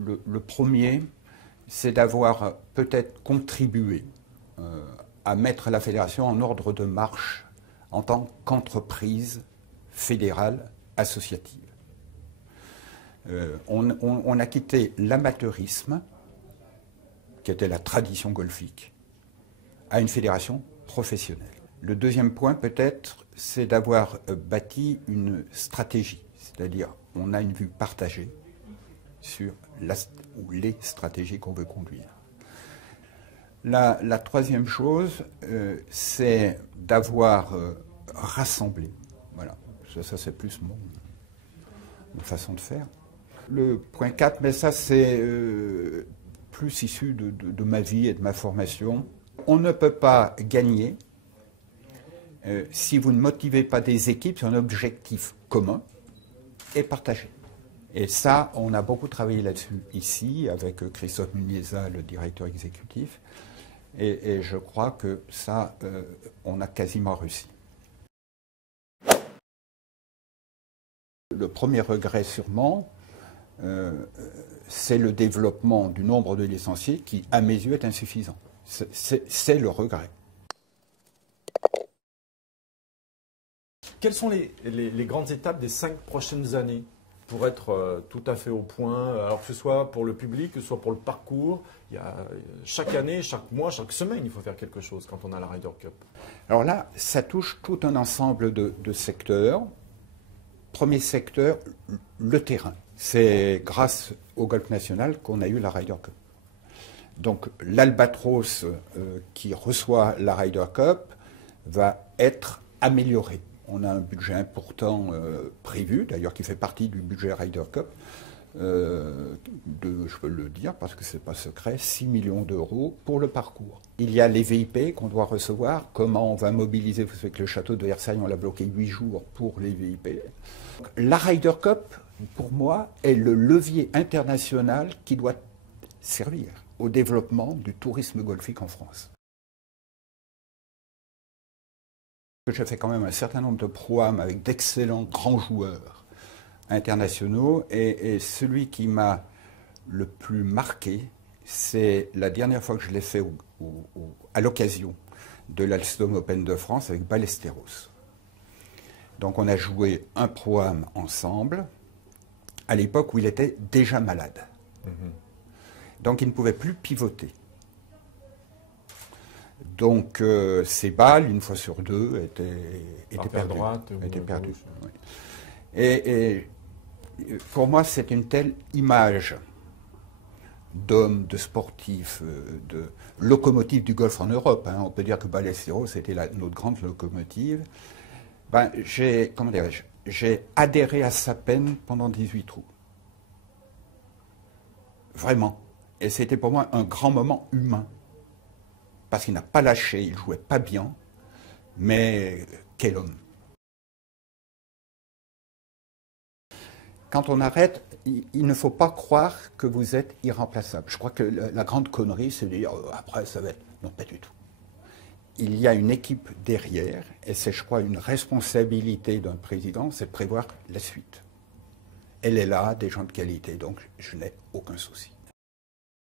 Le premier, c'est d'avoir peut-être contribué à mettre la fédération en ordre de marche en tant qu'entreprise fédérale associative. On a quitté l'amateurisme, qui était la tradition golfique, à une fédération professionnelle. Le deuxième point, peut-être, c'est d'avoir bâti une stratégie, c'est-à-dire on a une vue partagée sur les stratégies qu'on veut conduire. La troisième chose, c'est d'avoir rassemblé. Voilà, ça c'est plus mon façon de faire. Le point 4, mais ça c'est plus issu de ma vie et de ma formation. On ne peut pas gagner si vous ne motivez pas des équipes sur un objectif commun et partagé. Et ça, on a beaucoup travaillé là-dessus ici, avec Christophe Muniesa, le directeur exécutif, et je crois que ça, on a quasiment réussi. Le premier regret sûrement, c'est le développement du nombre de licenciés qui, à mes yeux, est insuffisant. C'est le regret. Quelles sont les grandes étapes des 5 prochaines années pour être tout à fait au point, alors que ce soit pour le public, que ce soit pour le parcours? Il y a, chaque année, chaque mois, chaque semaine, il faut faire quelque chose quand on a la Ryder Cup. Alors là, ça touche tout un ensemble de secteurs. Premier secteur, le terrain. C'est grâce au Golf National qu'on a eu la Ryder Cup. Donc l'Albatros qui reçoit la Ryder Cup va être amélioré. On a un budget important prévu, d'ailleurs qui fait partie du budget Ryder Cup, je peux le dire parce que ce n'est pas secret, 6 millions d'euros pour le parcours. Il y a les VIP qu'on doit recevoir, comment on va mobiliser, vous savez que le château de Versailles, on l'a bloqué 8 jours pour les VIP. La Ryder Cup, pour moi, est le levier international qui doit servir au développement du tourisme golfique en France. J'ai fait quand même un certain nombre de programmes avec d'excellents grands joueurs internationaux et celui qui m'a le plus marqué, c'est la dernière fois que je l'ai fait à l'occasion de l'Alstom Open de France avec Ballesteros. Donc on a joué un programme ensemble à l'époque où il était déjà malade. Donc il ne pouvait plus pivoter. Donc ces balles, une fois sur deux, étaient perdues. Oui. Et pour moi, c'est une telle image d'homme, de sportif, de locomotive du golf en Europe. Hein. On peut dire que Ballesteros, c'était notre grande locomotive. Ben, j'ai adhéré à sa peine pendant 18 trous. Vraiment. Et c'était pour moi un grand moment humain. Parce qu'il n'a pas lâché, il ne jouait pas bien, mais quel homme. Quand on arrête, il ne faut pas croire que vous êtes irremplaçable. Je crois que la grande connerie, c'est de dire après ça va être... Non, pas du tout. Il y a une équipe derrière, et c'est, je crois, une responsabilité d'un président, c'est de prévoir la suite. Elle est là, des gens de qualité, donc je n'ai aucun souci.